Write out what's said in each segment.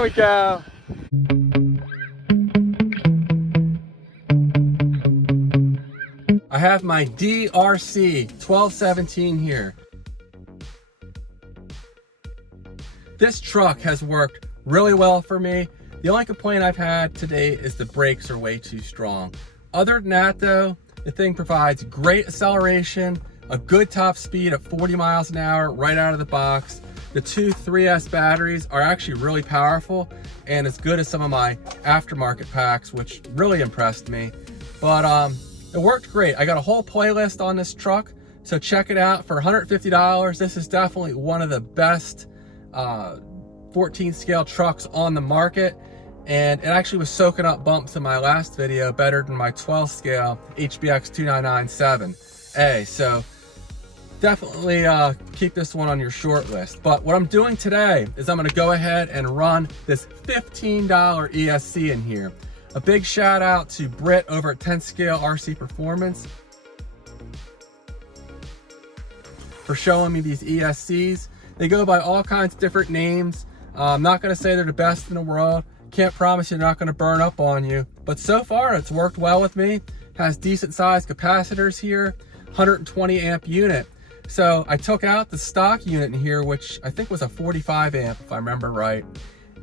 There we go. I have my DeeRC 1217 here. This truck has worked really well for me. The only complaint I've had today is the brakes are way too strong. Other than that though, the thing provides great acceleration, a good top speed at 40 miles an hour right out of the box. The two 3S batteries are actually really powerful and as good as some of my aftermarket packs, which really impressed me. But it worked great. I got a whole playlist on this truck, so check it out for $150. This is definitely one of the best 14 scale trucks on the market, and it actually was soaking up bumps in my last video better than my 12 scale HBX 2997A. So definitely keep this one on your short list. But what I'm doing today is I'm gonna go ahead and run this $15 ESC in here. A big shout out to Britt over at 10 Scale RC Performance for showing me these ESCs. They go by all kinds of different names. I'm not gonna say they're the best in the world. Can't promise you're not gonna burn up on you, but so far it's worked well with me. Has decent sized capacitors here, 120 amp unit. So I took out the stock unit in here, which I think was a 45 amp if I remember right.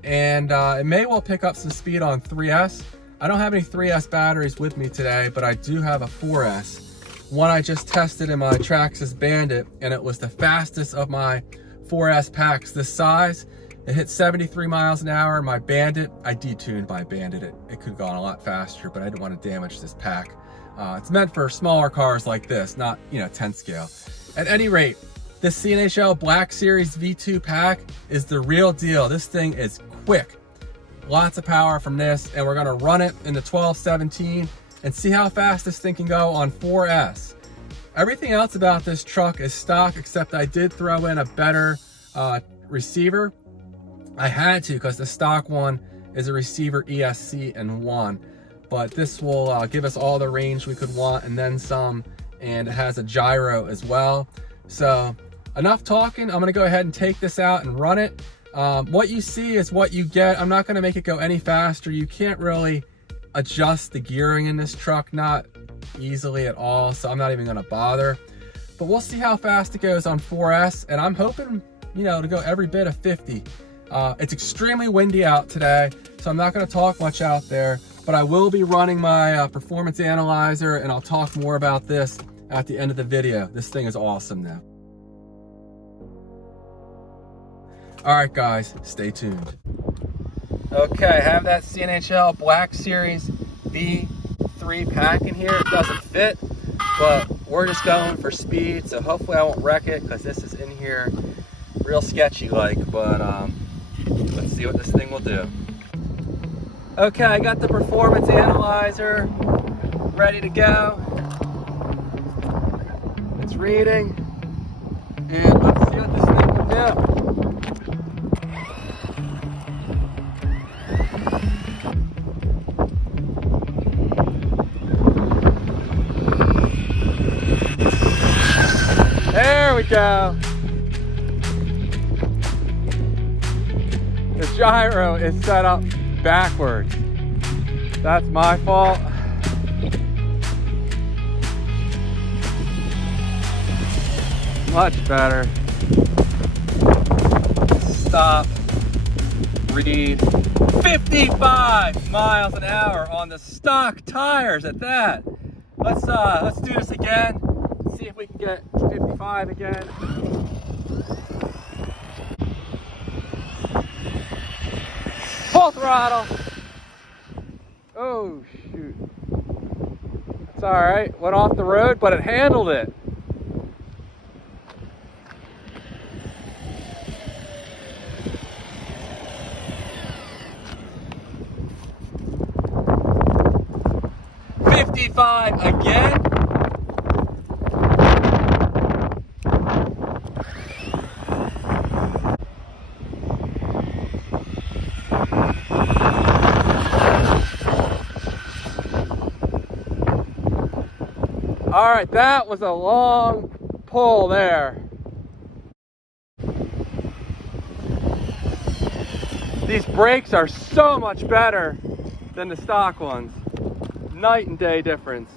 And it may well pick up some speed on 3S. I don't have any 3S batteries with me today, but I do have a 4S. One I just tested in my Traxxas Bandit, and it was the fastest of my 4S packs this size. It hit 73 miles an hour. My Bandit, I detuned my Bandit. It could have gone a lot faster, but I didn't want to damage this pack. It's meant for smaller cars like this, not 10 scale. At any rate, this CNHL Black Series V2 pack is the real deal. This thing is quick. Lots of power from this, and we're gonna run it in the 1217 and see how fast this thing can go on 4S. Everything else about this truck is stock, except I did throw in a better receiver. I had to, because the stock one is a receiver ESC and 1, but this will give us all the range we could want and then some, and it has a gyro as well. So enough talking. I'm gonna go ahead and take this out and run it. What you see is what you get. I'm not gonna make it go any faster. You can't really adjust the gearing in this truck, not easily at all, so I'm not even gonna bother. But we'll see how fast it goes on 4S, and I'm hoping, to go every bit of 50. It's extremely windy out today, so I'm not gonna talk much out there, but I will be running my performance analyzer, and I'll talk more about this at the end of the video. This thing is awesome now. All right, guys, stay tuned. Okay, I have that CNHL Black Series V3 pack in here. It doesn't fit, but we're just going for speed, so hopefully I won't wreck it, because this is in here real sketchy like, but let's see what this thing will do. Okay, I got the performance analyzer ready to go. It's reading, and let's see what this thing can do. There we go. The gyro is set up backwards. That's my fault. Much better. Stop. Read. 55 miles an hour on the stock tires at that. Let's do this again. See if we can get 55 again. Full throttle. Oh shoot. It's all right. Went off the road, but it handled it. Again. All right, that was a long pull there. These brakes are so much better than the stock ones. Night and day difference.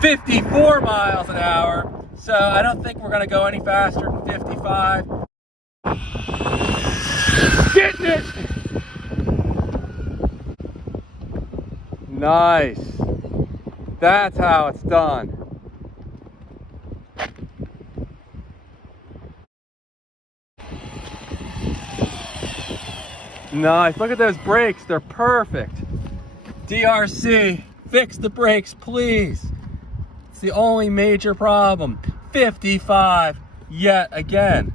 54 miles an hour. So I don't think we're gonna go any faster than 55. Getting it! Nice. That's how it's done. Nice, look at those brakes, they're perfect. DeeRC, fix the brakes, please. It's the only major problem. 55, yet again.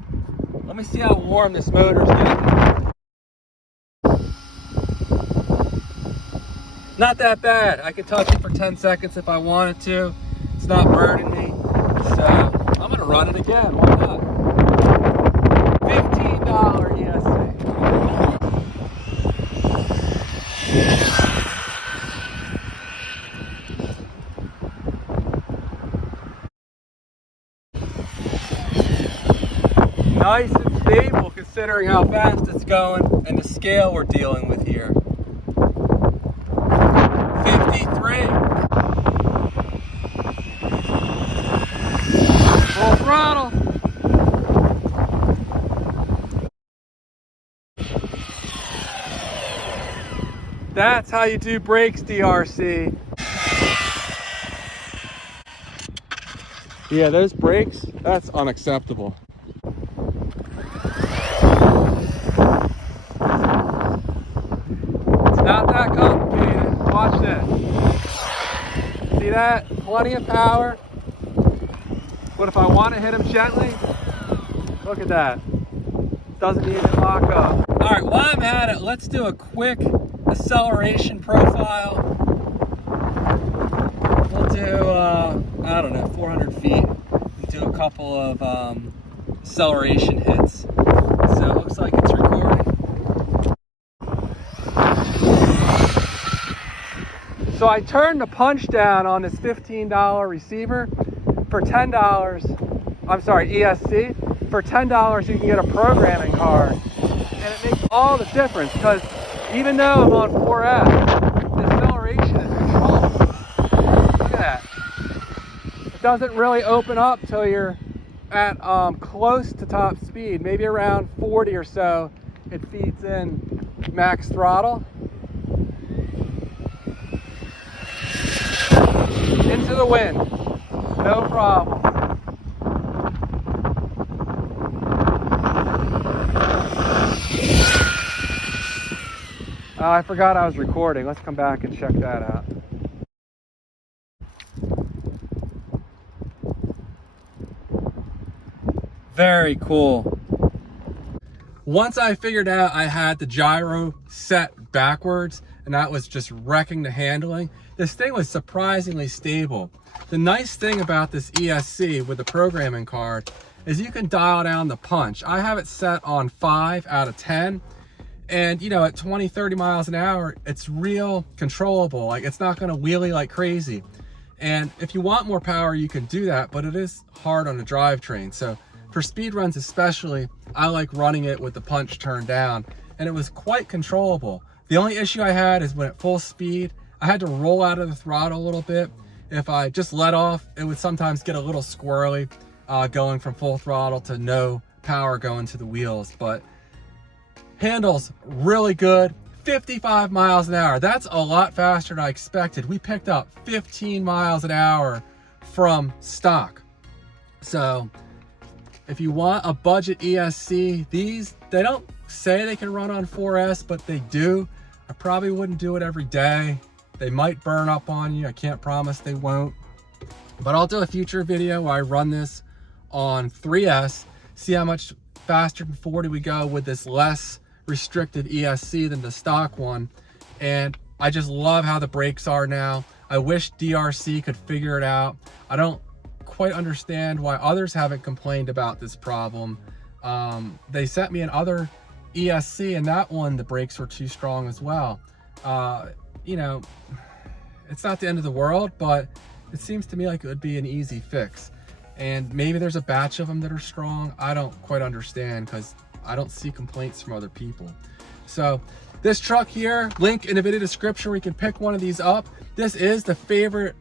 Let me see how warm this motor's getting. Not that bad. I could touch it for 10 seconds if I wanted to. It's not burning me. So I'm gonna run it again, why not? $15 ESC. Nice and stable considering how fast it's going and the scale we're dealing with here. 53. Full throttle. That's how you do brakes, DeeRC. Yeah, those brakes, that's unacceptable. Not that complicated. Watch this. See that? Plenty of power. But if I want to hit him gently, look at that. Doesn't even lock up. All right, while I'm at it, let's do a quick acceleration profile. We'll do, I don't know, 400 feet. We'll do a couple of acceleration hits. So it looks like it's recording. So I turned the punch down on this $15 receiver for $10. I'm sorry, ESC. For $10, you can get a programming card. And it makes all the difference because even though I'm on 4S, the acceleration is controlled. Look at that. It doesn't really open up till you're at close to top speed, maybe around 40 or so. It feeds in max throttle. Into the wind, no problem. I forgot I was recording. Let's come back and check that out. Very cool. Once I figured out I had the gyro set backwards and that was just wrecking the handling, this thing was surprisingly stable. The nice thing about this ESC with the programming card is you can dial down the punch. I have it set on 5 out of 10. And you know, at 20, 30 miles an hour, it's real controllable. Like it's not gonna wheelie like crazy. And if you want more power, you can do that, but it is hard on a drivetrain. So for speed runs especially, I like running it with the punch turned down, and it was quite controllable. The only issue I had is when at full speed, I had to roll out of the throttle a little bit. If I just let off, it would sometimes get a little squirrely going from full throttle to no power going to the wheels, but handles really good. 55 miles an hour. That's a lot faster than I expected. We picked up 15 miles an hour from stock. So if you want a budget ESC, they don't say they can run on 4S, but they do. I probably wouldn't do it every day. They might burn up on you. I can't promise they won't. But I'll do a future video where I run this on 3S, see how much faster than 40 we go with this less restricted ESC than the stock one. And I just love how the brakes are now. I wish DeeRC could figure it out. I don't quite understand why others haven't complained about this problem. They sent me another ESC, and that one the brakes were too strong as well. You know, it's not the end of the world, but it seems to me like it would be an easy fix. and maybe there's a batch of them that are strong. I don't quite understand because I don't see complaints from other people. So this truck here, link in the video description where you can pick one of these up. This is my favorite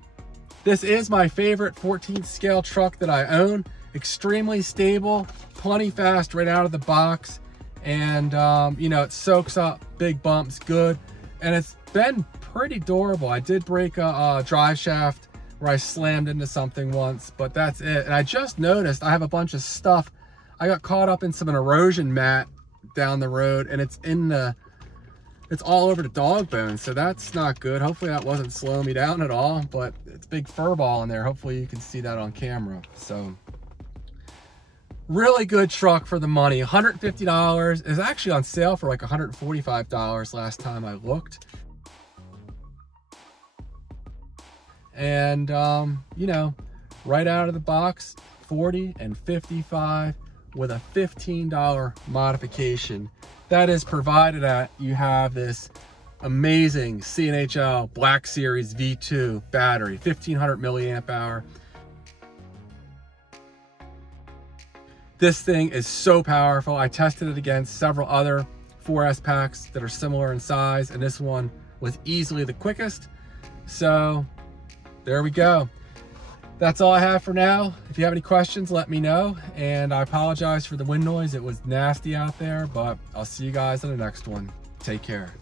14th scale truck that I own. Extremely stable, plenty fast right out of the box, and you know, it soaks up big bumps good, and it's been pretty durable. I did break a drive shaft where I slammed into something once, but that's it. And I just noticed I have a bunch of stuff. I got caught up in an erosion mat down the road, and it's all over the dog bones, so that's not good. Hopefully that wasn't slowing me down at all, but it's big fur ball in there. Hopefully you can see that on camera. So really good truck for the money. $150 is actually on sale for like $145 last time I looked. And you know, right out of the box, 40 and 55 with a $15 modification. That is provided that you have this amazing CNHL Black Series V2 battery, 1500 milliamp hour. This thing is so powerful. I tested it against several other 4S packs that are similar in size, and this one was easily the quickest. So there we go. That's all I have for now. If you have any questions, let me know. And I apologize for the wind noise. It was nasty out there, but I'll see you guys in the next one. Take care.